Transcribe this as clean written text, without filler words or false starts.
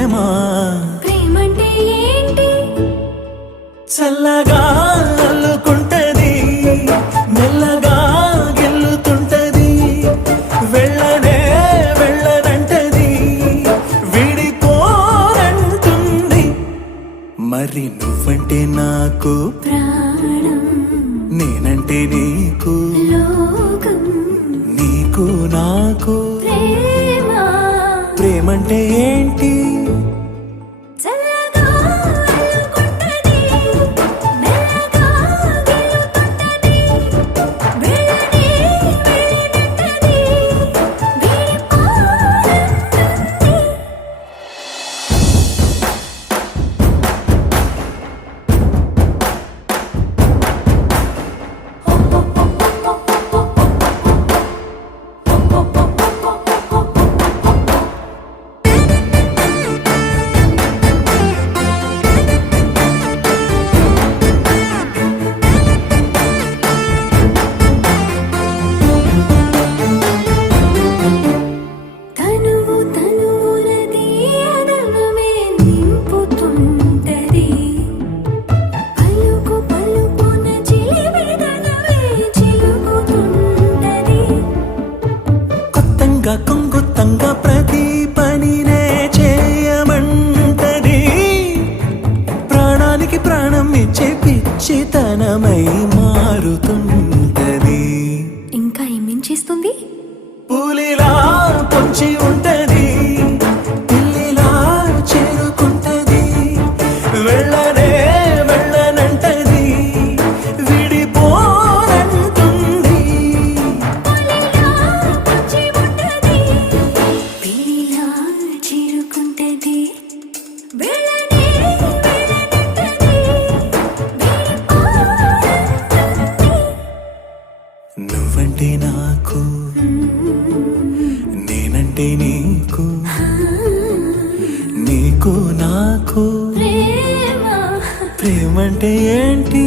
ప్రేమ ప్రేమంటే ఏంటి? చల్లగా అల్లుకుంటది మెల్లగా గెల్లుతుంటది వెళ్ళనే వెళ్ళనంటది విడిపోనంటుంది మరి నువ్వంటే నాకు ప్రాణం నేనంటే నీకు లోకం నీకు నాకు ప్రేమ ప్రేమంటే ఏంటి చల్లగా అల్లుకుంటది మెల్లగా గెలుతుంటది వెళ్ళనే వెళ్ళనంటది విడిపోనంటుంది తనువు తనువునది అదనమే నింపుతుంటది పలుకు పలుకున చిలిమెదనవే చిలుకుతుంటది కొత్తంగా కొంగుత్తంగా ప్రతి పనినే చేయమంటది ప్రాణానికి ప్రాణం ఇచ్చే పిచ్చితనమై మారుతుంటది ఇంకా ఏమేం చేస్తుంది? పూలిలా పొంచి ఉంటది పిల్లిలా చేరుకుంటది వెళ్ళనే వెళ్ళనంటది విడిపోనంటుంది పులిలా పొంచి ఉంటది పిల్లిలా చేరుకుంటది వెళ్ళనే వెళ్ళనంటది విడిపోనంటుంది నువ్వంటే నాకు నేనంటే నీకు నీకు నాకు ప్రేమ ప్రేమంటే ఏంటి